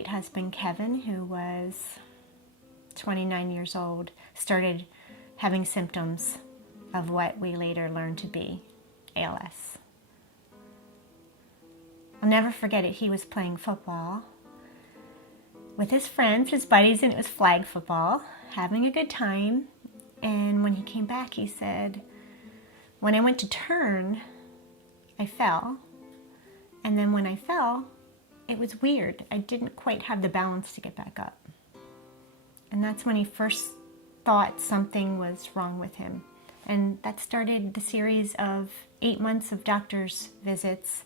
late husband, Kevin, who was 29 years old, started having symptoms of what we later learned to be ALS. I'll never forget it. He was playing football with his friends, his buddies, and it was flag football, having a good time. And when he came back, he said, when I went to turn, I fell. And then when I fell, it was weird. I didn't quite have the balance to get back up. And that's when he first thought something was wrong with him. And that started the series of 8 months of doctor's visits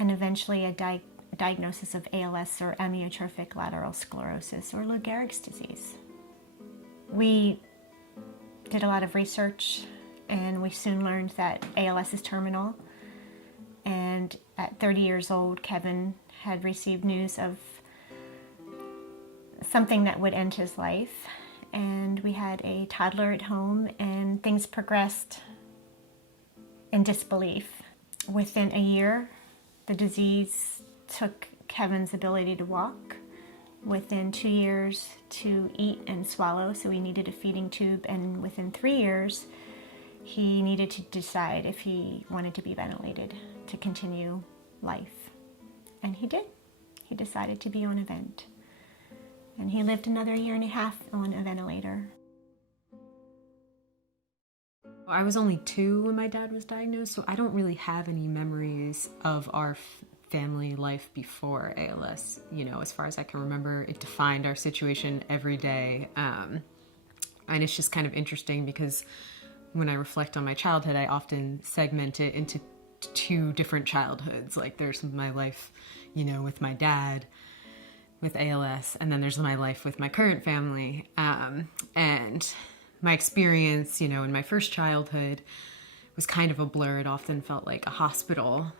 and eventually a diagnosis of ALS, or amyotrophic lateral sclerosis, or Lou Gehrig's disease. We did a lot of research, and we soon learned that ALS is terminal. And at 30 years old, Kevin had received news of something that would end his life. And we had a toddler at home, and things progressed in disbelief. Within a year, the disease took Kevin's ability to walk. Within 2 years, to eat and swallow, so he needed a feeding tube. And within 3 years, he needed to decide if he wanted to be ventilated to continue life. And he did. He decided to be on a vent. And he lived another 1.5 years on a ventilator. I was only 2 when my dad was diagnosed, so I don't really have any memories of our family life before ALS. You know, as far as I can remember, it defined our situation every day. And it's just kind of interesting because when I reflect on my childhood, I often segment it into 2 different childhoods. Like there's my life, you know, with my dad with ALS, and then there's my life with my current family. And my experience, you know, in my first childhood was kind of a blur. It often felt like a hospital,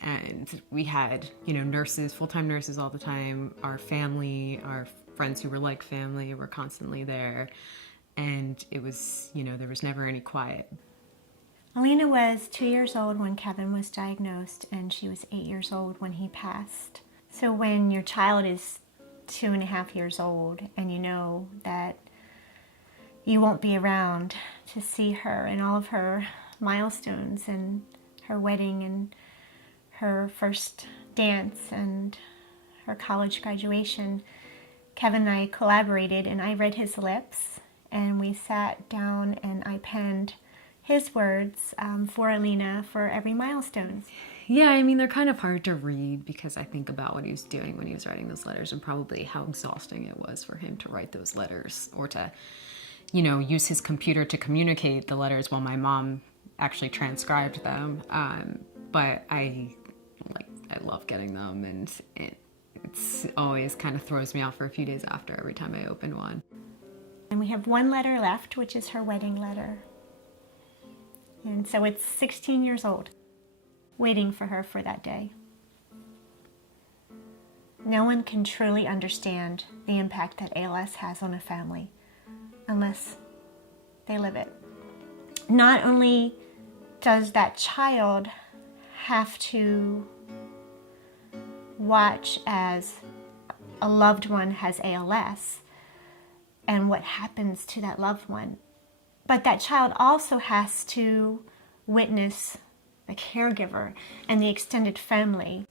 and we had, you know, nurses, full-time nurses all the time. Our family, our friends who were like family were constantly there, and it was, you know, there was never any quiet. Alina was 2 years old when Kevin was diagnosed, and she was 8 years old when he passed. So when your child is 2.5 years old and you know that you won't be around to see her and all of her milestones, and her wedding and her first dance and her college graduation, Kevin and I collaborated, and I read his lips, and we sat down and I penned his words for Alina for every milestone. Yeah, I mean, they're kind of hard to read because I think about what he was doing when he was writing those letters, and probably how exhausting it was for him to write those letters, or to, you know, use his computer to communicate the letters while my mom actually transcribed them. But I love getting them, and it's always kind of throws me off for a few days after every time I open one. And we have one letter left, which is her wedding letter. And so it's 16 years old, waiting for her for that day. No one can truly understand the impact that ALS has on a family unless they live it. Not only does that child have to watch as a loved one has ALS and what happens to that loved one, but that child also has to witness the caregiver and the extended family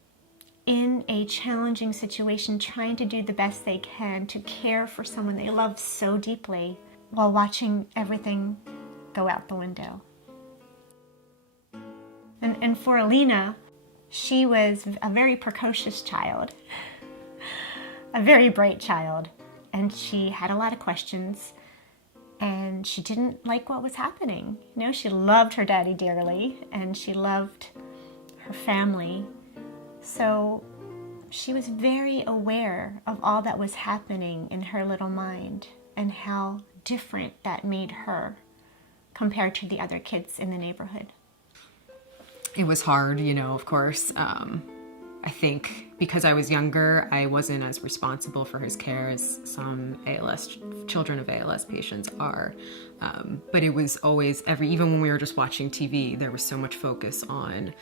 in a challenging situation, trying to do the best they can to care for someone they love so deeply while watching everything go out the window. And for Alina, she was a very precocious child, a very bright child, and she had a lot of questions, and she didn't like what was happening. You know, she loved her daddy dearly, and she loved her family. So she was very aware of all that was happening in her little mind and how different that made her compared to the other kids in the neighborhood. It was hard, you know, of course. I think because I was younger, I wasn't as responsible for his care as some children of ALS patients are. But it was always, even when we were just watching TV, there was so much focus on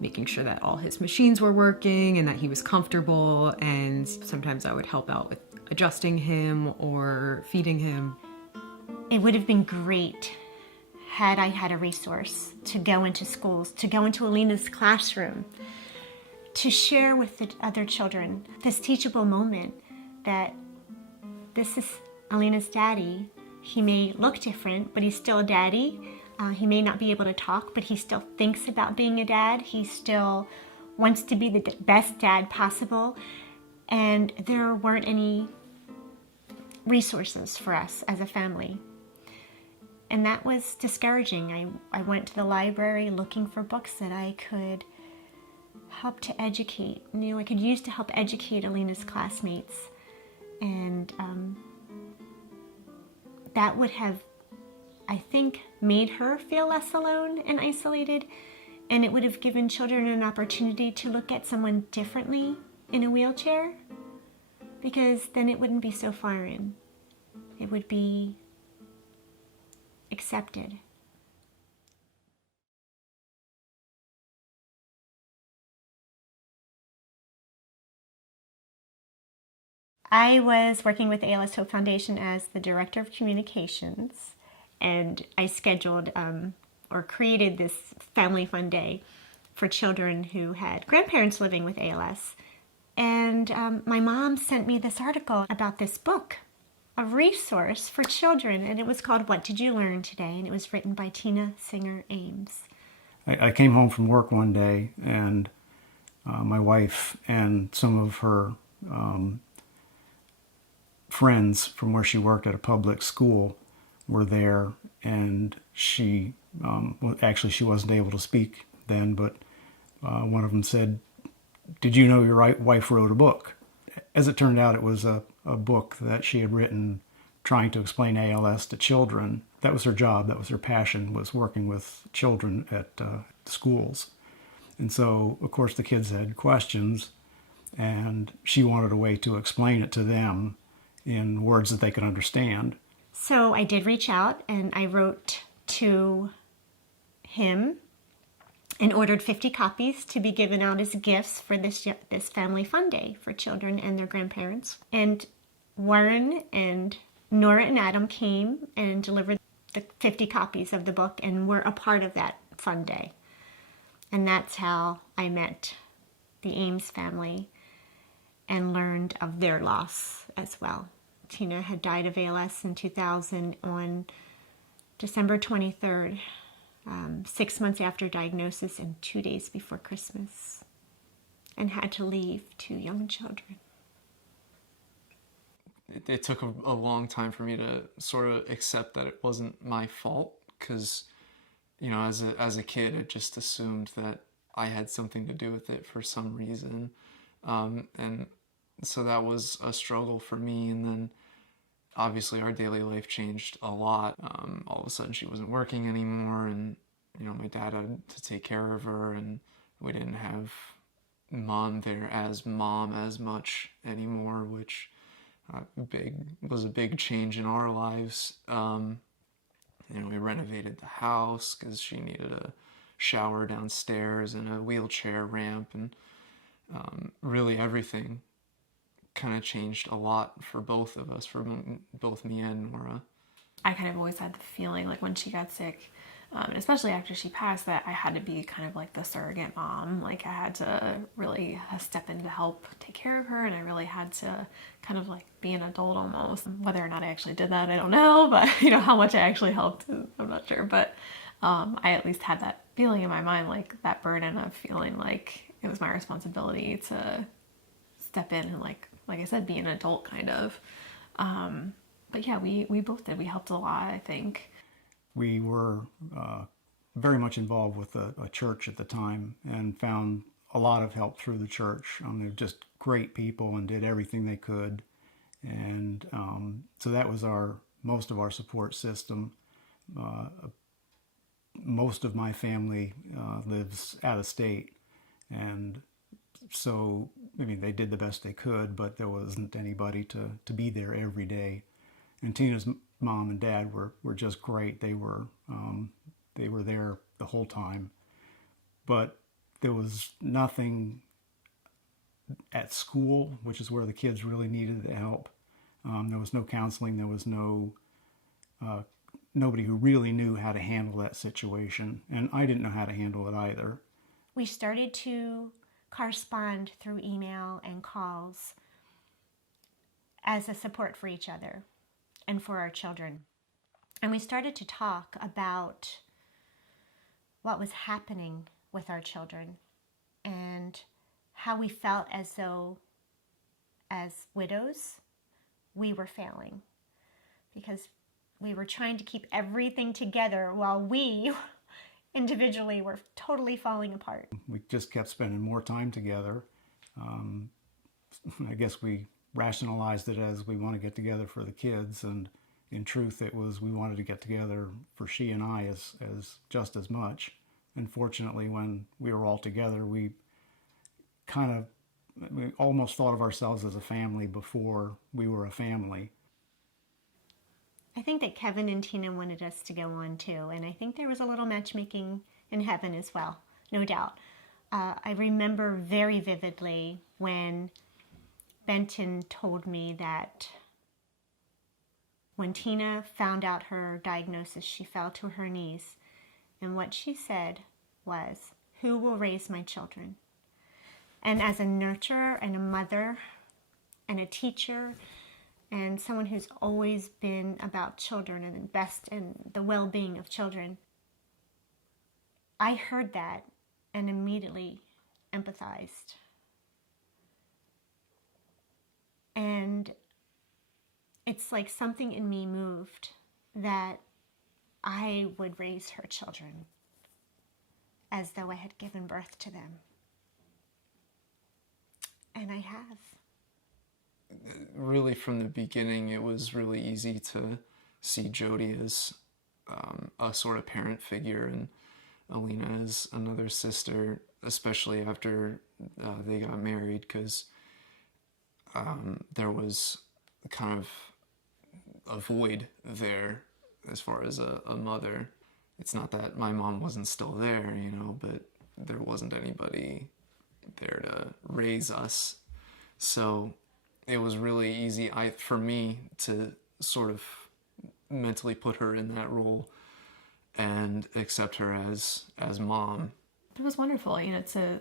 making sure that all his machines were working and that he was comfortable. And sometimes I would help out with adjusting him or feeding him. It would have been great had I had a resource to go into schools, to go into Alina's classroom, to share with the other children this teachable moment that this is Alina's daddy. He may look different, but he's still a daddy. He may not be able to talk, but he still thinks about being a dad. He still wants to be the best dad possible. And there weren't any resources for us as a family. And that was discouraging. I went to the library looking for books that I could help to educate. I could use to help educate Alina's classmates. And that would have, I think, made her feel less alone and isolated. And it would have given children an opportunity to look at someone differently in a wheelchair. Because then it wouldn't be so foreign. It would be accepted. I was working with ALS Hope Foundation as the Director of Communications, and I scheduled or created this Family Fun Day for children who had grandparents living with ALS. And my mom sent me this article about this book, a resource for children, and it was called What Did You Learn Today? And it was written by Tina Singer Ames. I came home from work one day, and my wife and some of her friends from where she worked at a public school were there, and she actually she wasn't able to speak then, but one of them said, "Did you know your wife wrote a book?" As it turned out, it was a book that she had written trying to explain ALS to children. That was her job, that was her passion, was working with children at schools. And so, of course, the kids had questions, and she wanted a way to explain it to them in words that they could understand. So I did reach out, and I wrote to him and ordered 50 copies to be given out as gifts for this Family Fun Day for children and their grandparents. And Warren and Nora and Adam came and delivered the 50 copies of the book and were a part of that fun day. And that's how I met the Ames family and learned of their loss as well. Tina had died of ALS in 2000 on December 23rd, 6 months after diagnosis and 2 days before Christmas, and had to leave 2 young children. It took a long time for me to sort of accept that it wasn't my fault, because, as a kid, I just assumed that I had something to do with it for some reason. And so that was a struggle for me. And then obviously our daily life changed a lot. All of a sudden she wasn't working anymore, and, my dad had to take care of her, and we didn't have mom there as mom as much anymore, which was a big change in our lives. We renovated the house because she needed a shower downstairs and a wheelchair ramp, and really everything kind of changed a lot for both of us, for both me and Nora. I kind of always had the feeling like when she got sick, and especially after she passed, that I had to be kind of like the surrogate mom. Like I had to really step in to help take care of her, and I really had to kind of like be an adult almost. Whether or not I actually did that, I don't know, but how much I actually helped, I'm not sure. But I at least had that feeling in my mind, like that burden of feeling like it was my responsibility to step in and like I said, be an adult kind of. But yeah, we both did. We helped a lot, I think. We were very much involved with a church at the time and found a lot of help through the church. They're just great people and did everything they could. And so that was most of our support system. Most of my family lives out of state, and so they did the best they could, but there wasn't anybody to be there every day. And Tina's mom and dad were just great. They were there the whole time, but there was nothing at school, which is where the kids really needed the help. There was no counseling. There was nobody who really knew how to handle that situation. And I didn't know how to handle it either. We started to correspond through email and calls as a support for each other and for our children. And we started to talk about what was happening with our children and how we felt as though, as widows, we were failing because we were trying to keep everything together while we individually were totally falling apart. We just kept spending more time together. I guess we rationalized it as we want to get together for the kids, and in truth it was we wanted to get together for she and I as just as much. And fortunately, when we were all together, we almost thought of ourselves as a family before we were a family. I think that Kevin and Tina wanted us to go on too, and I think there was a little matchmaking in heaven as well, no doubt. I remember very vividly when Benton told me that when Tina found out her diagnosis, she fell to her knees, and what she said was, "Who will raise my children?" And as a nurturer and a mother and a teacher and someone who's always been about children and the well-being of children, I heard that and immediately empathized. And it's like something in me moved that I would raise her children as though I had given birth to them. And I have. Really, from the beginning, it was really easy to see Jody as a sort of parent figure and Alina as another sister, especially after they got married, because there was kind of a void there as far as a mother. It's not that my mom wasn't still there, but there wasn't anybody there to raise us. So it was really easy for me to sort of mentally put her in that role and accept her as mom. It was wonderful, to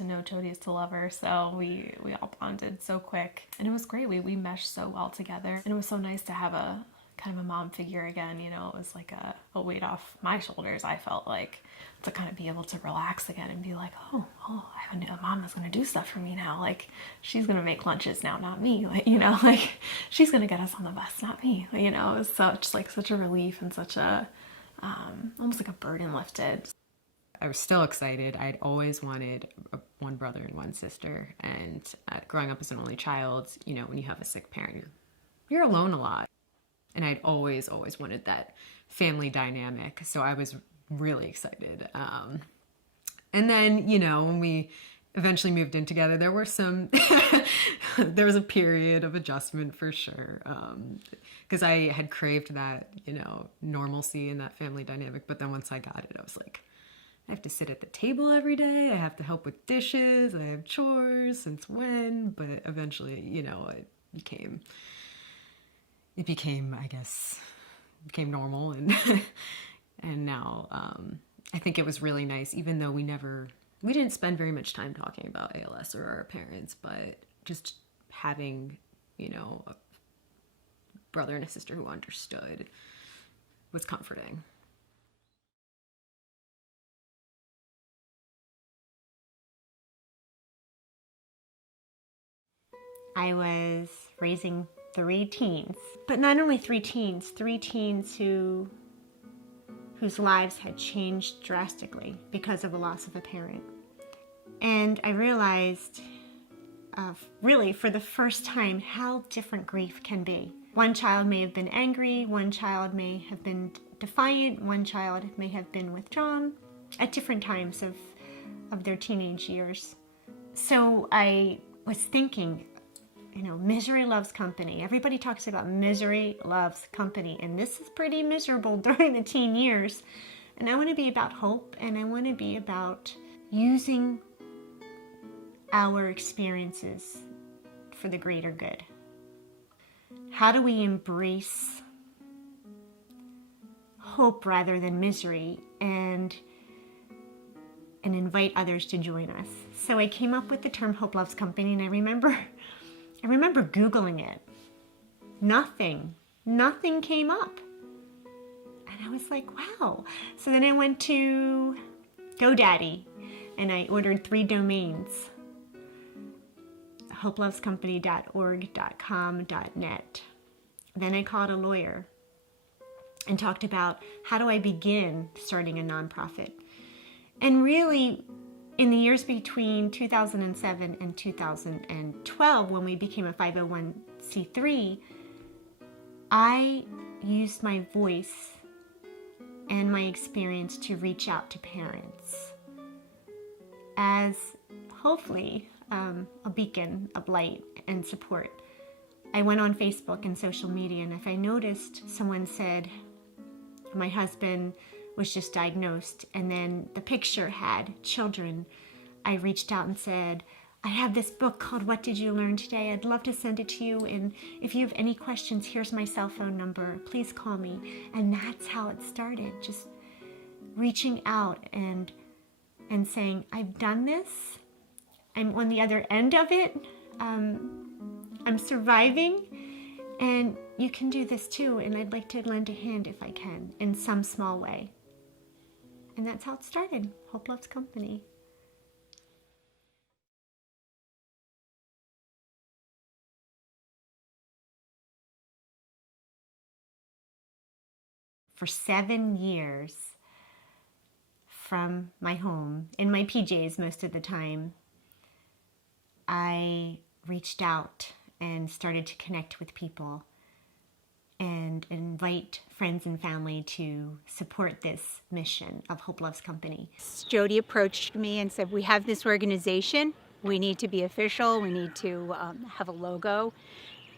know Jody is to love her. So we all bonded so quick, and it was great. We meshed so well together, and it was so nice to have a kind of a mom figure again. It was like a weight off my shoulders. I felt like to kind of be able to relax again and be like, oh, I have a mom that's going to do stuff for me now. Like, she's going to make lunches now, not me. Like, she's going to get us on the bus, not me. It was such a relief and such a almost like a burden lifted. I was still excited. I'd always wanted one brother and one sister. And growing up as an only child, when you have a sick parent, you're alone a lot. And I'd always wanted that family dynamic. So I was really excited. And then, when we eventually moved in together, there were there was a period of adjustment for sure. Because I had craved that, normalcy in that family dynamic. But then once I got it, I was like, I have to sit at the table every day. I have to help with dishes. I have chores. Since when? But eventually, it became, I guess, normal. And now I think it was really nice, even though we didn't spend very much time talking about ALS or our parents, but just having, a brother and a sister who understood was comforting. I was raising 3 teens, but not only 3 teens whose lives had changed drastically because of a loss of a parent. And I realized, really for the first time, how different grief can be. One child may have been angry, one child may have been defiant, one child may have been withdrawn at different times of their teenage years. So I was thinking, misery loves company. Everybody talks about misery loves company, and this is pretty miserable during the teen years. And I want to be about hope, and I want to be about, using our experiences for the greater good? How do we embrace hope rather than misery and invite others to join us? So I came up with the term Hope Loves Company, and I remember Googling it. Nothing came up. And I was like, wow. So then I went to GoDaddy and I ordered 3 domains: hopelovescompany.org, .com, .net. Then I called a lawyer and talked about how do I begin starting a nonprofit. And really, in the years between 2007 and 2012, when we became a 501c3, I used my voice and my experience to reach out to parents as hopefully a beacon of light and support. I went on Facebook and social media, and if I noticed someone said, my husband was just diagnosed, and then the picture had children, I reached out and said, I have this book called What Did You Learn Today? I'd love to send it to you, and if you have any questions, here's my cell phone number. Please call me. And that's how it started, just reaching out and saying, I've done this. I'm on the other end of it. I'm surviving, and you can do this too, and I'd like to lend a hand if I can, in some small way. And that's how it started, Hope Loves Company. For 7 years, from my home, in my PJs most of the time, I reached out and started to connect with people and invite friends and family to support this mission of Hope Loves Company. Jody approached me and said, we have this organization, we need to be official, we need to have a logo,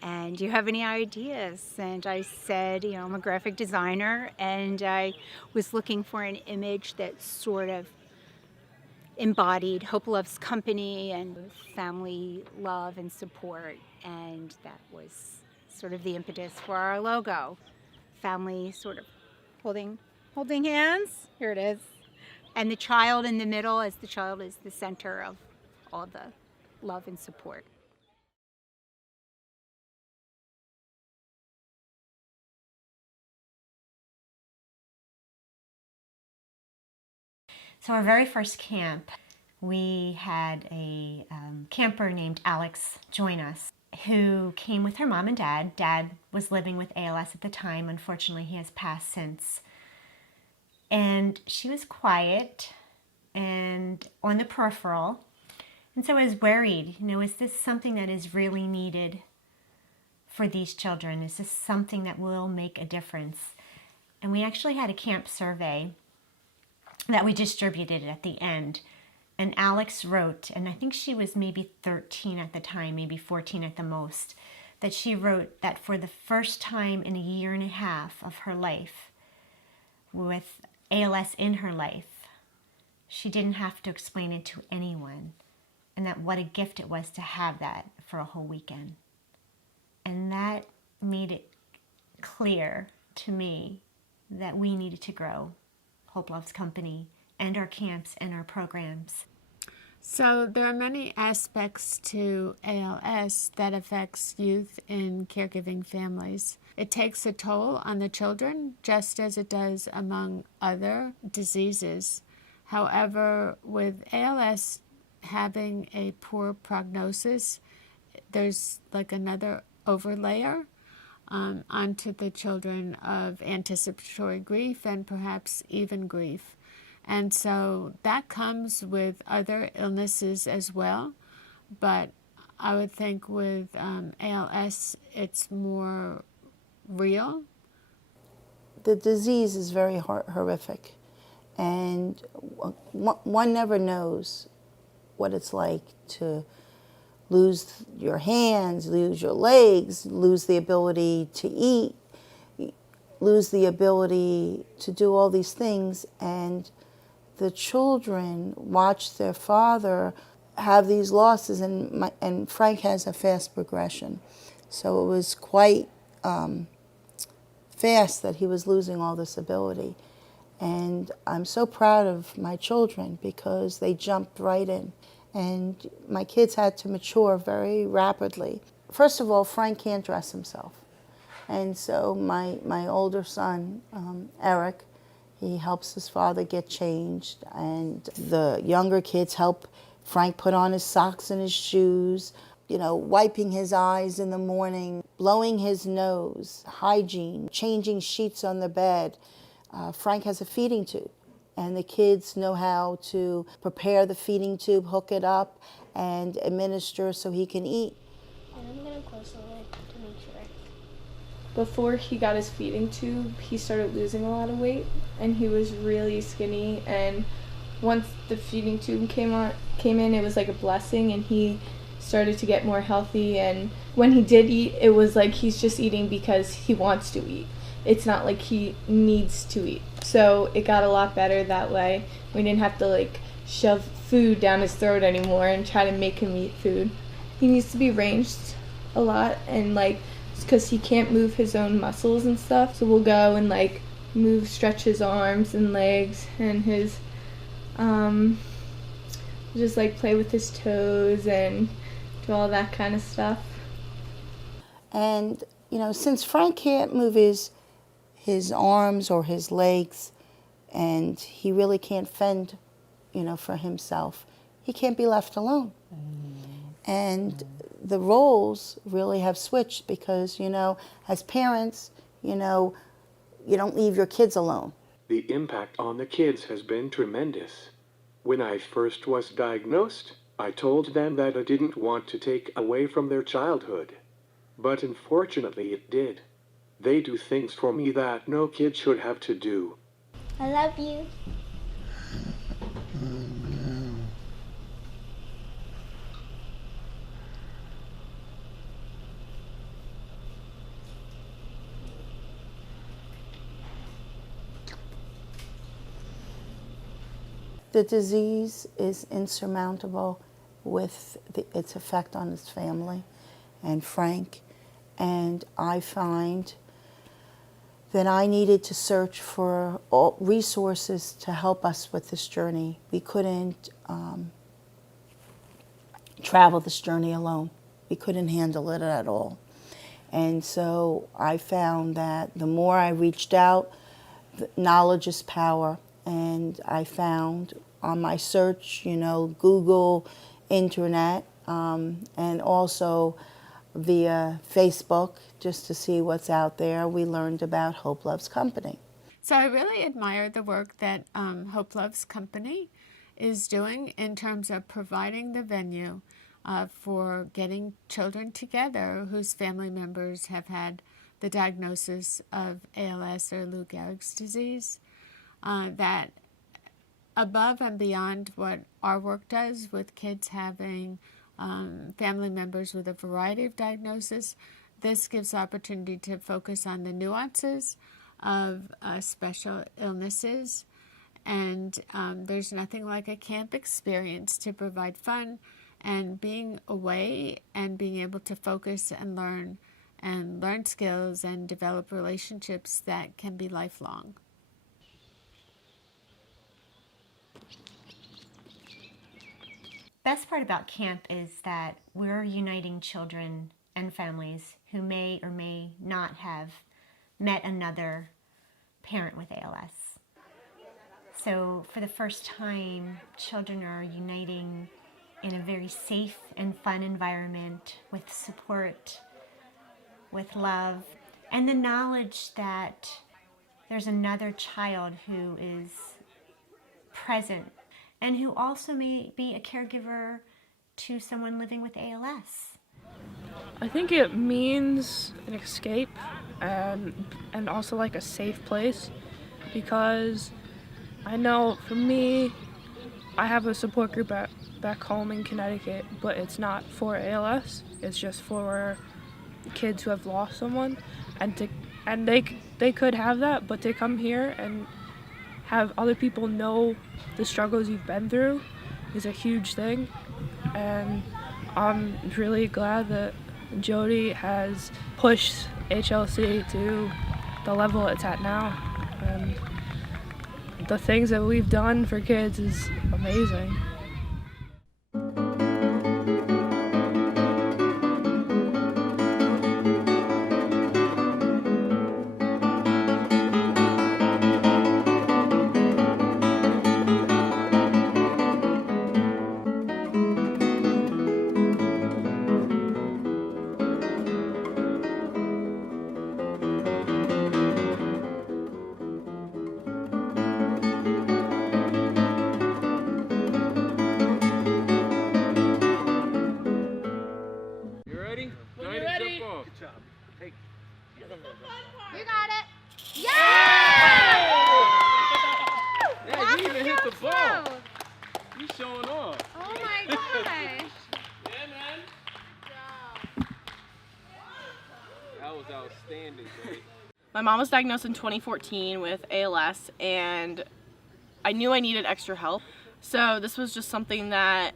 and do you have any ideas? And I said, I'm a graphic designer, and I was looking for an image that sort of embodied Hope Loves Company and family love and support, and that was sort of the impetus for our logo. Family sort of holding hands, here it is, and the child in the middle, as the child is the center of all the love and support. So our very first camp, we had a camper named Alex join us, who came with her mom and dad. Dad was living with ALS at the time. Unfortunately, he has passed since. And she was quiet and on the peripheral. And so I was worried, is this something that is really needed for these children? Is this something that will make a difference? And we actually had a camp survey that we distributed at the end. And Alex wrote, and I think she was maybe 13 at the time, maybe 14 at the most, that she wrote that for the first time in a year and a half of her life, with ALS in her life, she didn't have to explain it to anyone. And that what a gift it was to have that for a whole weekend. And that made it clear to me that we needed to grow Hope Loves Company and our camps and our programs. So there are many aspects to ALS that affects youth in caregiving families. It takes a toll on the children, just as it does among other diseases. However, with ALS having a poor prognosis, there's like another overlayer onto the children of anticipatory grief and perhaps even grief. And so that comes with other illnesses as well. But I would think with ALS, it's more real. The disease is very horrific. And one never knows what it's like to lose your hands, lose your legs, lose the ability to eat, lose the ability to do all these things. And the children watch their father have these losses, and Frank has a fast progression. So it was quite fast that he was losing all this ability. And I'm so proud of my children because they jumped right in. And my kids had to mature very rapidly. First of all, Frank can't dress himself. And so my older son, Eric, he helps his father get changed. And the younger kids help Frank put on his socks and his shoes, you know, wiping his eyes in the morning, blowing his nose, hygiene, changing sheets on the bed. Frank has a feeding tube, and the kids know how to prepare the feeding tube, hook it up, and administer so he can eat. And I'm going to close the lid to make sure. Before he got his feeding tube, he started losing a lot of weight, and he was really skinny. And once the feeding tube came in, it was like a blessing, and he started to get more healthy. And when he did eat, it was like he's just eating because he wants to eat. It's not like he needs to eat. So it got a lot better that way. We didn't have to like shove food down his throat anymore and try to make him eat food. He needs to be ranged a lot, and like, because he can't move his own muscles and stuff. So we'll go and like stretch his arms and legs, and his just like play with his toes and do all that kind of stuff. And you know, since Frank can't move his arms or his legs, and he really can't fend, you know, for himself, he can't be left alone. And the roles really have switched because, you know, as parents, you know, you don't leave your kids alone. The impact on the kids has been tremendous. When I first was diagnosed, I told them that I didn't want to take away from their childhood. But unfortunately it did. They do things for me that no kid should have to do. I love you. The disease is insurmountable with its effect on his family and Frank, and I find that I needed to search for resources to help us with this journey. We couldn't travel this journey alone. We couldn't handle it at all. And so I found that the more I reached out, knowledge is power. And I found on my search, you know, Google, internet, and also via Facebook, just to see what's out there, we learned about Hope Loves Company. So I really admire the work that Hope Loves Company is doing in terms of providing the venue for getting children together whose family members have had the diagnosis of ALS or Lou Gehrig's disease. That above and beyond what our work does with kids having family members with a variety of diagnoses, this gives opportunity to focus on the nuances of special illnesses. And there's nothing like a camp experience to provide fun and being away and being able to focus and learn skills and develop relationships that can be lifelong. Best part about camp is that we're uniting children and families who may or may not have met another parent with ALS. So for the first time, children are uniting in a very safe and fun environment with support, with love, and the knowledge that there's another child who is present and who also may be a caregiver to someone living with ALS. I think it means an escape and also like a safe place, because I know for me, I have a support group back home in Connecticut, but it's not for ALS. It's just for kids who have lost someone, and they could have that, but they come here have other people know the struggles you've been through is a huge thing. And I'm really glad that Jody has pushed HLC to the level it's at now. And the things that we've done for kids is amazing. You got it. Yeah! Yeah, you even hit the ball. You showing off. Oh my gosh. Yeah, man. That was outstanding, babe. My mom was diagnosed in 2014 with ALS, and I knew I needed extra help. So this was just something that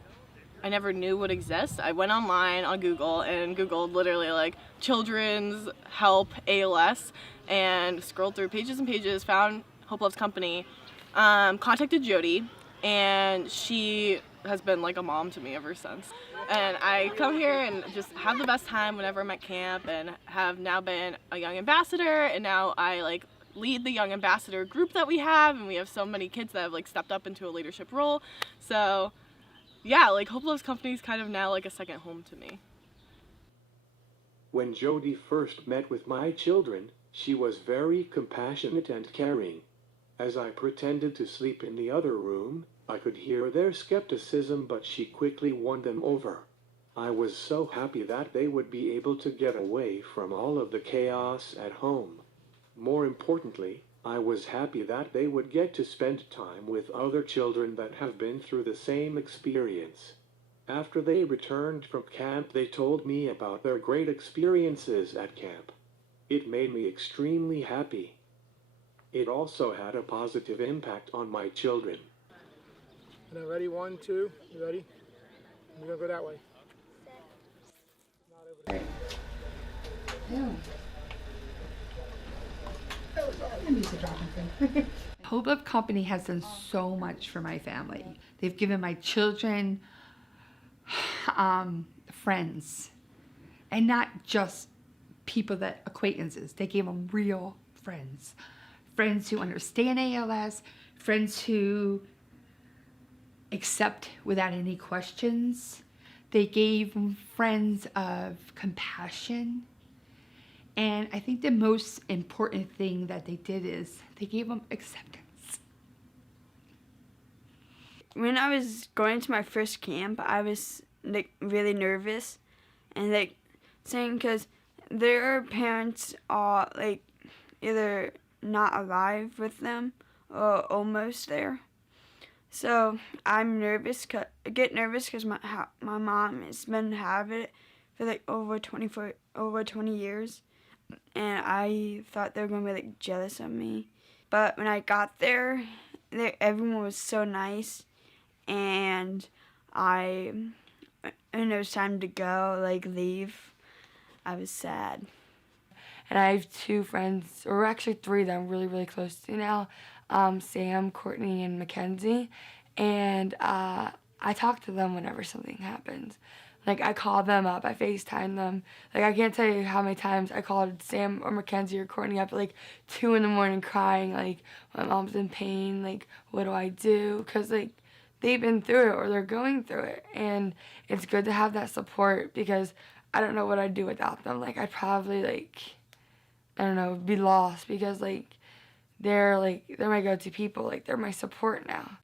I never knew would exist. I went online on Google and Googled literally like children's help ALS and scrolled through pages and pages, found Hope Loves Company, contacted Jody, and she has been like a mom to me ever since. And I come here and just have the best time whenever I'm at camp, and have now been a young ambassador, and now I like lead the young ambassador group that we have, and we have so many kids that have like stepped up into a leadership role. So yeah, like Hope Loves Company is kind of now like a second home to me. When Jody first met with my children, she was very compassionate and caring. As I pretended to sleep in the other room, I could hear their skepticism, but she quickly won them over. I was so happy that they would be able to get away from all of the chaos at home. More importantly, I was happy that they would get to spend time with other children that have been through the same experience. After they returned from camp, they told me about their great experiences at camp. It made me extremely happy. It also had a positive impact on my children. And then ready, 1, 2, you ready? We're gonna go that way. Hope Love Company has done so much for my family. They've given my children friends, and not just people that acquaintances. They gave them real friends. Friends who understand ALS, friends who accept without any questions. They gave them friends of compassion. And I think the most important thing that they did is they gave them acceptance. When I was going to my first camp, I was like really nervous and like saying, because their parents are like either not alive with them or almost there. So I'm nervous, I get nervous because my mom has been having it for like over 20 years. And I thought they were going to be like jealous of me. But when I got there, everyone was so nice. And when it was time to go, like leave, I was sad. And I have 2 friends, or actually 3 that I'm really, really close to now. Sam, Courtney, and Mackenzie. And I talk to them whenever something happens. Like, I call them up, I FaceTime them. Like, I can't tell you how many times I called Sam or Mackenzie or Courtney up at like 2 in the morning crying, like, my mom's in pain, like, what do I do? Because, like, they've been through it or they're going through it. And it's good to have that support, because I don't know what I'd do without them. Like, I'd probably, like, I don't know, be lost, because, like, they're my go-to people. Like, they're my support now.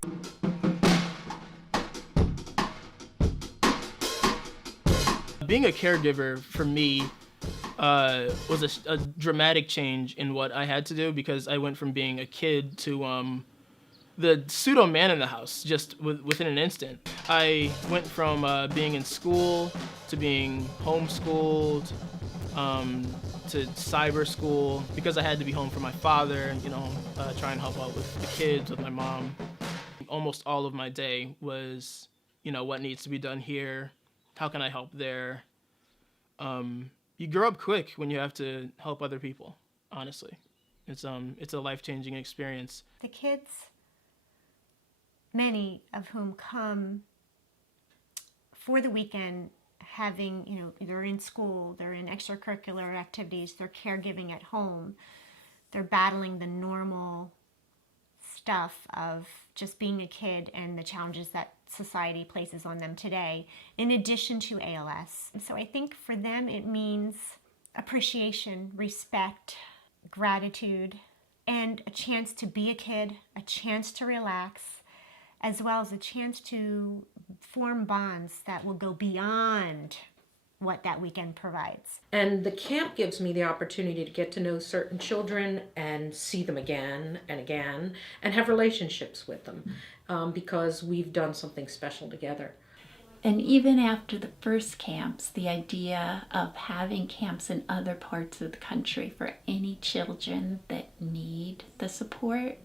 Being a caregiver for me was a dramatic change in what I had to do, because I went from being a kid to the pseudo man in the house just within an instant. I went from being in school to being homeschooled, to cyber school because I had to be home for my father, try and help out with the kids, with my mom. Almost all of my day was, what needs to be done here? How can I help there? You grow up quick when you have to help other people, honestly. It's a life-changing experience. The kids, many of whom come for the weekend having, they're in school, they're in extracurricular activities, they're caregiving at home, they're battling the normal stuff of just being a kid and the challenges that society places on them today, in addition to ALS. And so I think for them it means appreciation, respect, gratitude, and a chance to be a kid, a chance to relax, as well as a chance to form bonds that will go beyond what that weekend provides. And the camp gives me the opportunity to get to know certain children and see them again and again and have relationships with them because we've done something special together. And even after the first camps, the idea of having camps in other parts of the country for any children that need the support,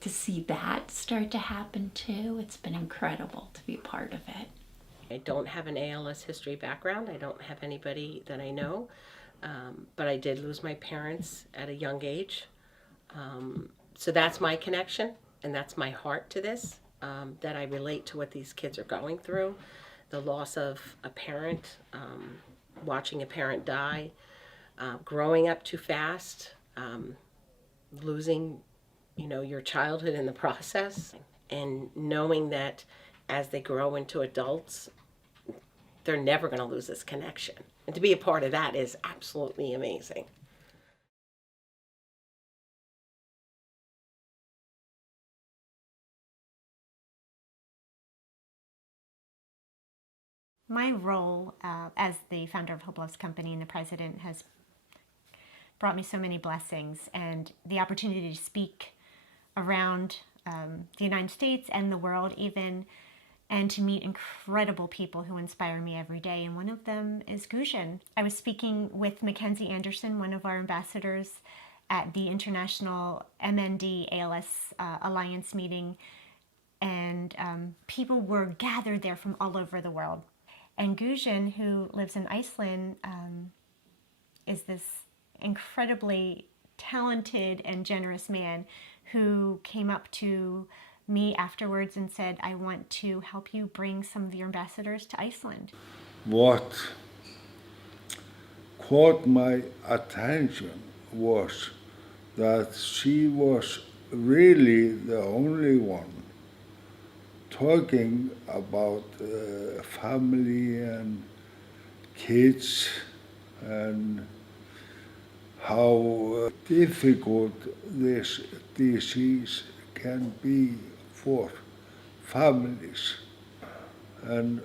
to see that start to happen too, it's been incredible to be a part of it. I don't have an ALS history background. I don't have anybody that I know, but I did lose my parents at a young age. So that's my connection, and that's my heart to this, that I relate to what these kids are going through. The loss of a parent, watching a parent die, growing up too fast, losing, your childhood in the process, and knowing that as they grow into adults, they're never going to lose this connection. And to be a part of that is absolutely amazing. My role as the founder of Hope Loves Company and the president has brought me so many blessings, and the opportunity to speak around the United States and the world even, and to meet incredible people who inspire me every day. And one of them is Gujan. I was speaking with Mackenzie Anderson, one of our ambassadors, at the International MND ALS Alliance meeting, and people were gathered there from all over the world. And Gujan, who lives in Iceland, is this incredibly talented and generous man who came up to me afterwards and said, I want to help you bring some of your ambassadors to Iceland. What caught my attention was that she was really the only one talking about family and kids and how difficult this disease can be for families. And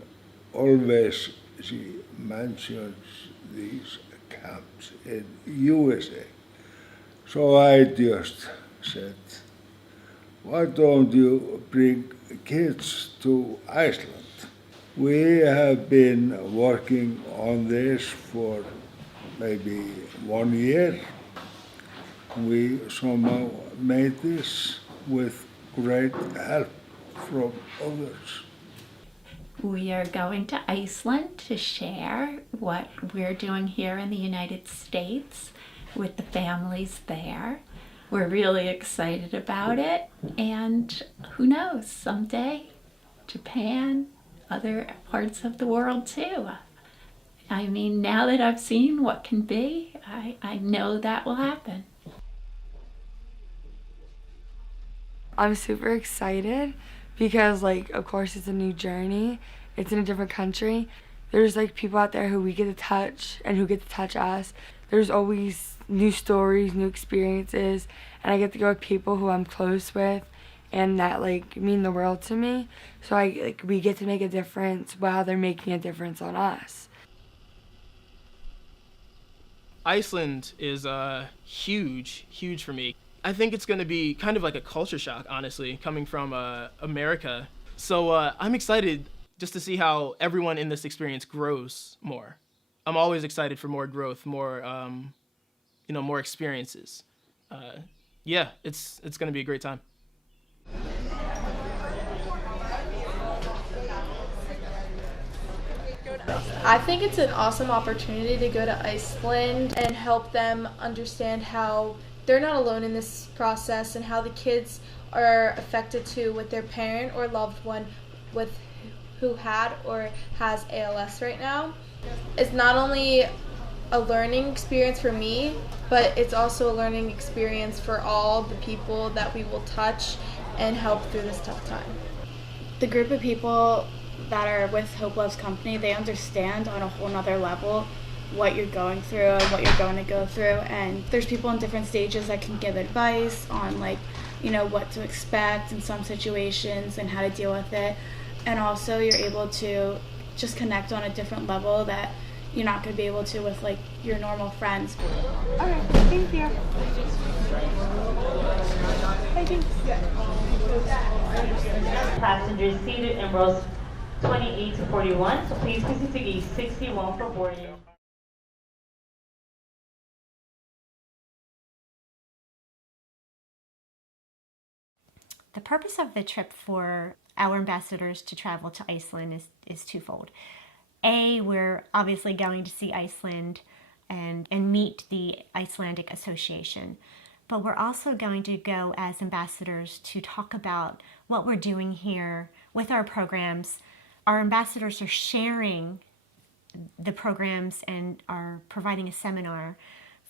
always she mentions these camps in USA. So I just said, why don't you bring kids to Iceland? We have been working on this for maybe 1 year. We somehow made this with great help from others. We are going to Iceland to share what we're doing here in the United States with the families there. We're really excited about it, and who knows, someday Japan, other parts of the world too. I mean, now that I've seen what can be, I know that will happen. I'm super excited because, of course, it's a new journey. It's in a different country. There's, people out there who we get to touch and who get to touch us. There's always new stories, new experiences, and I get to go with people who I'm close with and that, mean the world to me. So, we get to make a difference while they're making a difference on us. Iceland is huge for me. I think it's going to be kind of like a culture shock, honestly, coming from America. So I'm excited just to see how everyone in this experience grows more. I'm always excited for more growth, more more experiences. Yeah, it's going to be a great time. I think it's an awesome opportunity to go to Iceland and help them understand how they're not alone in this process and how the kids are affected too with their parent or loved one who had or has ALS right now. It's not only a learning experience for me, but it's also a learning experience for all the people that we will touch and help through this tough time. The group of people that are with Hope Loves Company, they understand on a whole nother level what you're going through and what you're going to go through, and there's people in different stages that can give advice on what to expect in some situations and how to deal with it, and also you're able to just connect on a different level that you're not going to be able to with your normal friends. All right, thank you. Passengers seated in rows 28 to 41, so please visit to gate 61 for boarding. The purpose of the trip for our ambassadors to travel to Iceland is twofold. A, we're obviously going to see Iceland and meet the Icelandic Association, but we're also going to go as ambassadors to talk about what we're doing here with our programs. Our ambassadors are sharing the programs and are providing a seminar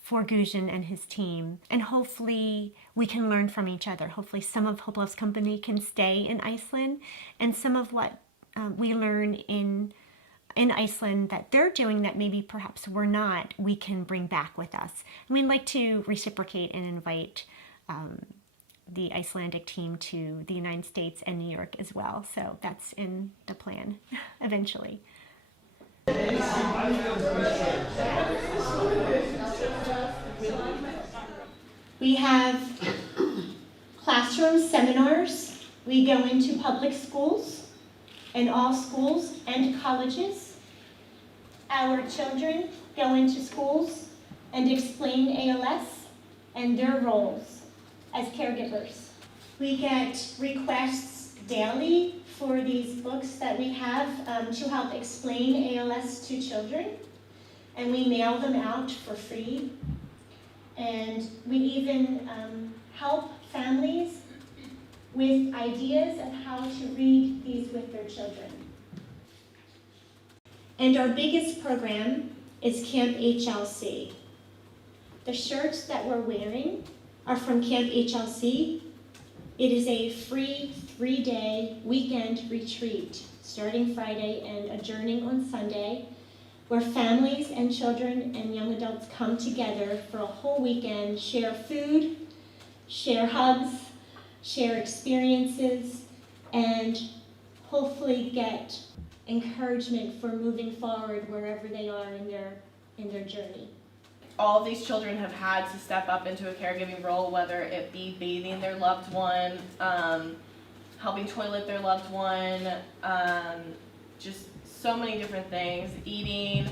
for Gujan and his team. And hopefully we can learn from each other. Hopefully some of Hope Loves Company can stay in Iceland, and some of what we learn in Iceland that they're doing that maybe perhaps we're not, we can bring back with us. And we'd like to reciprocate and invite the Icelandic team to the United States and New York as well. So that's in the plan eventually. We have classroom seminars. We go into public schools and all schools and colleges. Our children go into schools and explain ALS and their roles as caregivers. We get requests daily for these books that we have to help explain ALS to children, and we mail them out for free. And we even help families with ideas of how to read these with their children. And our biggest program is Camp HLC. The shirts that we're wearing are from Camp HLC. It is a free 3-day weekend retreat starting Friday and adjourning on Sunday, where families and children and young adults come together for a whole weekend, share food, share hugs, share experiences, and hopefully get encouragement for moving forward wherever they are in their journey. All of these children have had to step up into a caregiving role, whether it be bathing their loved one, helping toilet their loved one, just so many different things, eating,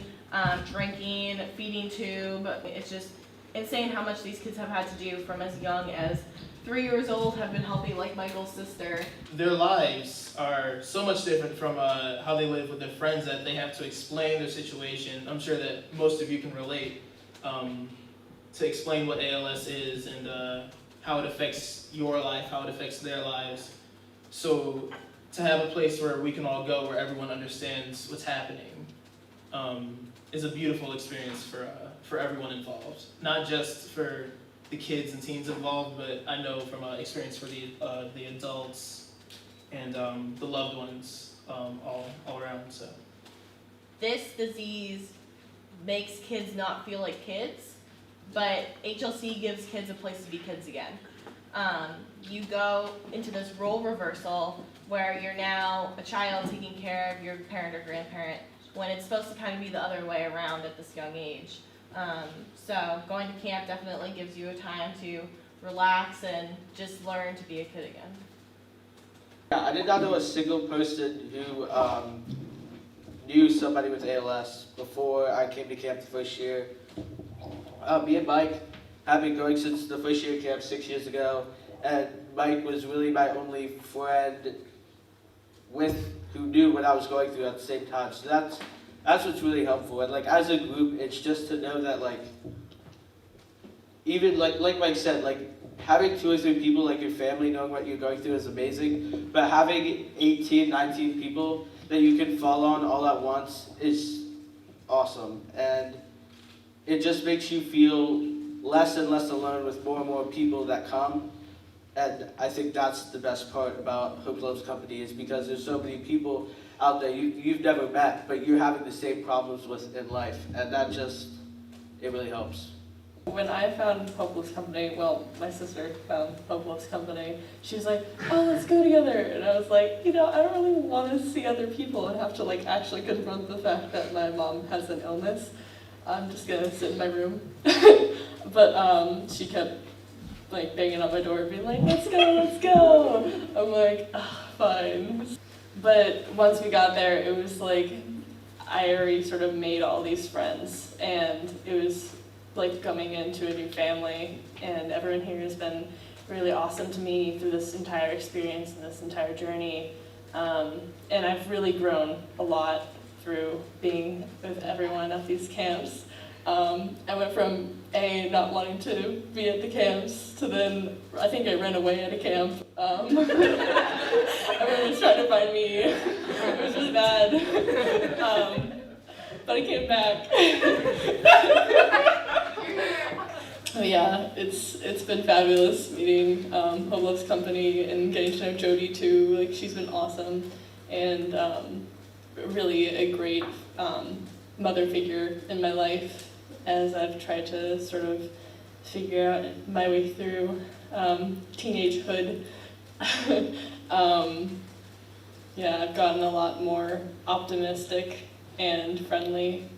drinking, feeding tube. It's just insane how much these kids have had to do from as young as 3 years old, have been helping like Michael's sister. Their lives are so much different from how they live with their friends that they have to explain their situation. I'm sure that most of you can relate to explain what ALS is and how it affects your life, how it affects their lives. So to have a place where we can all go, where everyone understands what's happening, is a beautiful experience for everyone involved. Not just for the kids and teens involved, but I know from experience for the adults and the loved ones all around. So This disease makes kids not feel like kids, but HLC gives kids a place to be kids again. You go into this role reversal where you're now a child taking care of your parent or grandparent when it's supposed to kind of be the other way around at this young age. So going to camp definitely gives you a time to relax and just learn to be a kid again. Yeah, I did not know a single person who knew somebody with ALS before I came to camp the first year. Me and Mike have been going since the first year of camp 6 years ago, and Mike was really my only friend who knew what I was going through at the same time. So that's what's really helpful. And like as a group, it's just to know that like even like Mike said, like having 2 or 3 people like your family knowing what you're going through is amazing. But having 18, 19 people that you can fall on all at once is awesome. And it just makes you feel less and less alone with more and more people that come. And I think that's the best part about Hope Loves Company, is because there's so many people out there you've never met, but you're having the same problems with in life. And that just, it really helps. When I found Hope Loves Company, well, my sister found Hope Loves Company, she was like, oh, let's go together. And I was like, I don't really want to see other people and have to like actually confront the fact that my mom has an illness. I'm just going to sit in my room. But she kept like banging on my door being like, let's go, let's go. I'm like, fine. But once we got there, it was like, I already sort of made all these friends, and it was like coming into a new family, and everyone here has been really awesome to me through this entire experience and this entire journey. And I've really grown a lot through being with everyone at these camps. I went from not wanting to be at the camps to then I think I ran away at a camp. Everyone was trying to find me. It was really bad. But I came back. Oh yeah, it's been fabulous meeting Hope Loves Company and getting to know Jody too. Like, she's been awesome, and really a great mother figure in my life as I've tried to sort of figure out my way through teenagehood. Yeah, I've gotten a lot more optimistic and friendly.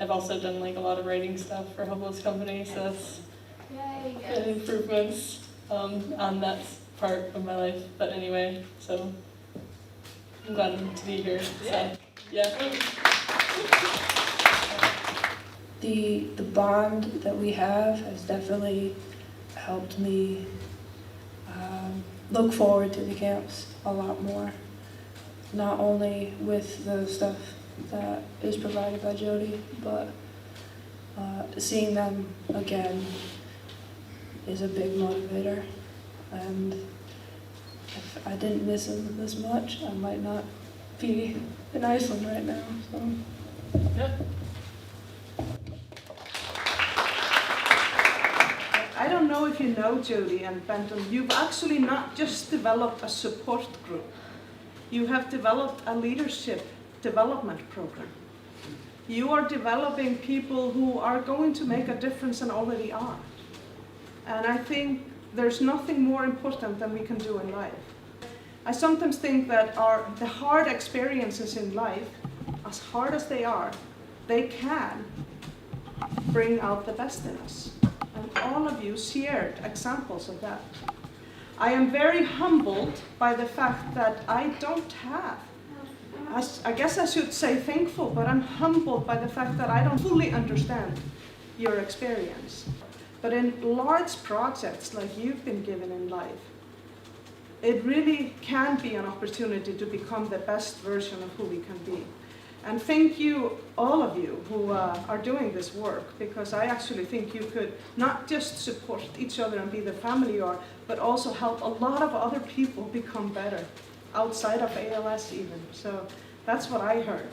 I've also done like a lot of writing stuff for Hope Loves Company, so that's been improvements on that part of my life. But anyway, so I'm glad to be here. So, yeah. The bond that we have has definitely helped me look forward to the camps a lot more. Not only with the stuff that is provided by Jody, but seeing them again is a big motivator. And if I didn't miss them this much, I might not be in Iceland right now. So, yeah. I don't know if you know Jody and Benton, you've actually not just developed a support group, you have developed a leadership development program. You are developing people who are going to make a difference and already are. And I think there's nothing more important than we can do in life. I sometimes think that the hard experiences in life, as hard as they are, they can bring out the best in us. And all of you shared examples of that. I am very humbled by the fact that I don't have, I guess I should say thankful, but I'm humbled by the fact that I don't fully understand your experience. But in large projects like you've been given in life, it really can be an opportunity to become the best version of who we can be. And thank you, all of you who are doing this work, because I actually think you could not just support each other and be the family you are, but also help a lot of other people become better, outside of ALS even. So that's what I heard.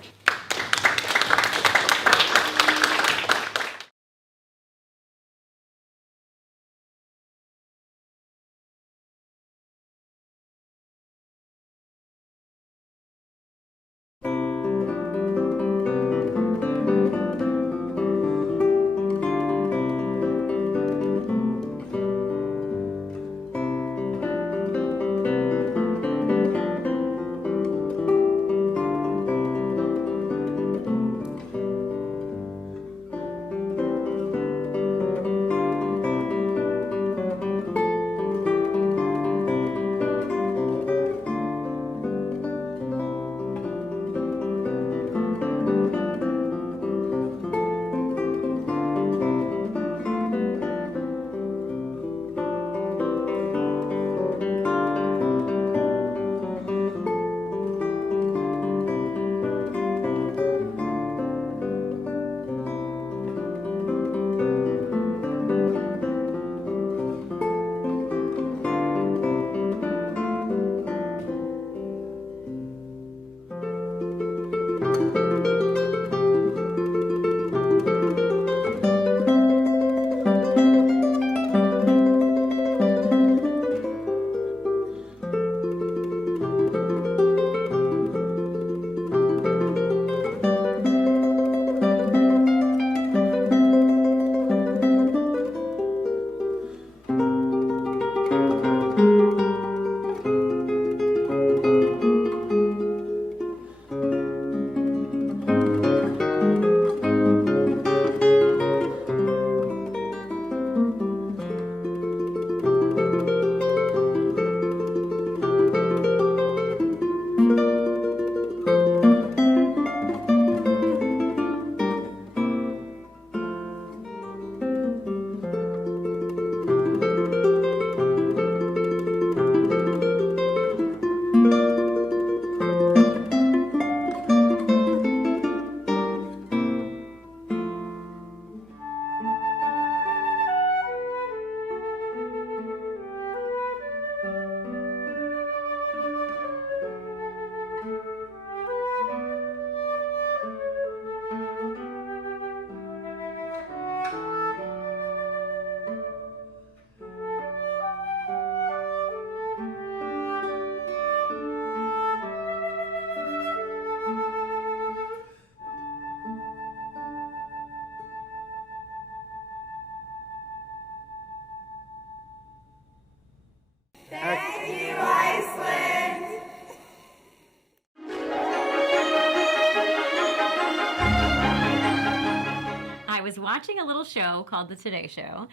watching a little show called The Today Show.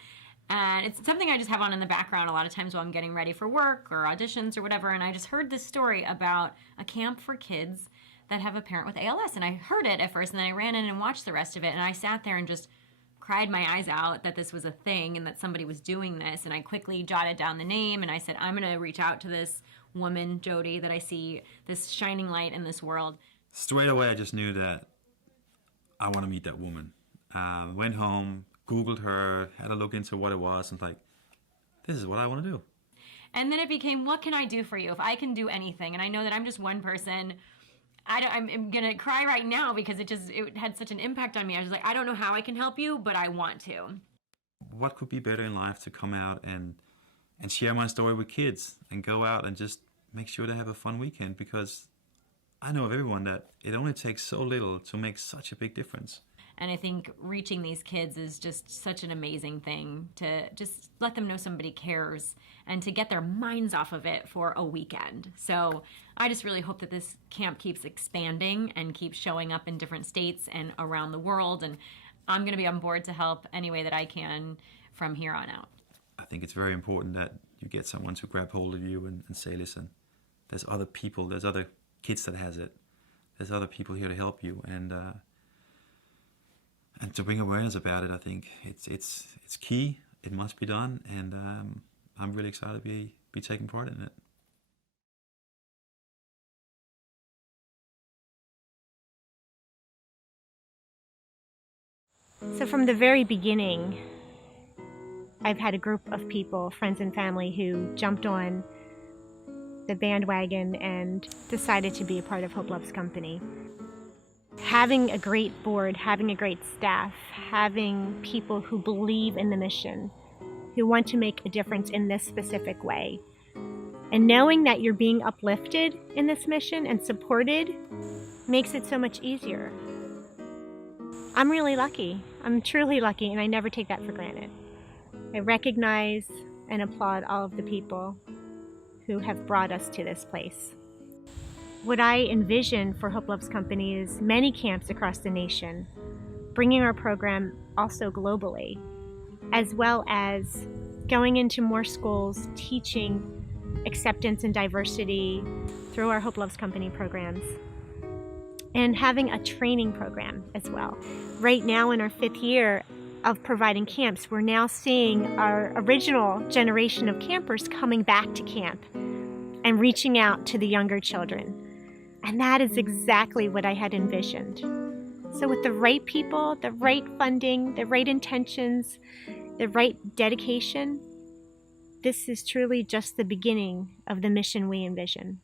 And it's something I just have on in the background a lot of times while I'm getting ready for work or auditions or whatever. And I just heard this story about a camp for kids that have a parent with ALS. And I heard it at first, and then I ran in and watched the rest of it. And I sat there and just cried my eyes out that this was a thing and that somebody was doing this. And I quickly jotted down the name, and I said, I'm going to reach out to this woman, Jody, that I see, this shining light in this world. Straight away, I just knew that I want to meet that woman. Went home, Googled her, had a look into what it was, and like, this is what I want to do. And then it became, what can I do for you? If I can do anything, and I know that I'm just one person, I'm going to cry right now because it had such an impact on me. I was like, I don't know how I can help you, but I want to. What could be better in life to come out and share my story with kids and go out and just make sure they have a fun weekend, because I know of everyone that it only takes so little to make such a big difference. And I think reaching these kids is just such an amazing thing, to just let them know somebody cares and to get their minds off of it for a weekend. So I just really hope that this camp keeps expanding and keeps showing up in different states and around the world. And I'm going to be on board to help any way that I can from here on out. I think it's very important that you get someone to grab hold of you and say, listen, there's other people, there's other kids that has it. There's other people here to help you, and to bring awareness about it. I think it's key. It must be done, and I'm really excited to be taking part in it. So from the very beginning, I've had a group of people, friends and family, who jumped on the bandwagon and decided to be a part of Hope Loves Company. Having a great board, having a great staff, having people who believe in the mission, who want to make a difference in this specific way, and knowing that you're being uplifted in this mission and supported makes it so much easier. I'm really lucky. I'm truly lucky, and I never take that for granted. I recognize and applaud all of the people who have brought us to this place. What I envision for Hope Loves Company is many camps across the nation, bringing our program also globally, as well as going into more schools, teaching acceptance and diversity through our Hope Loves Company programs, and having a training program as well. Right now in our 5th year of providing camps, we're now seeing our original generation of campers coming back to camp and reaching out to the younger children. And that is exactly what I had envisioned. So with the right people, the right funding, the right intentions, the right dedication, this is truly just the beginning of the mission we envision.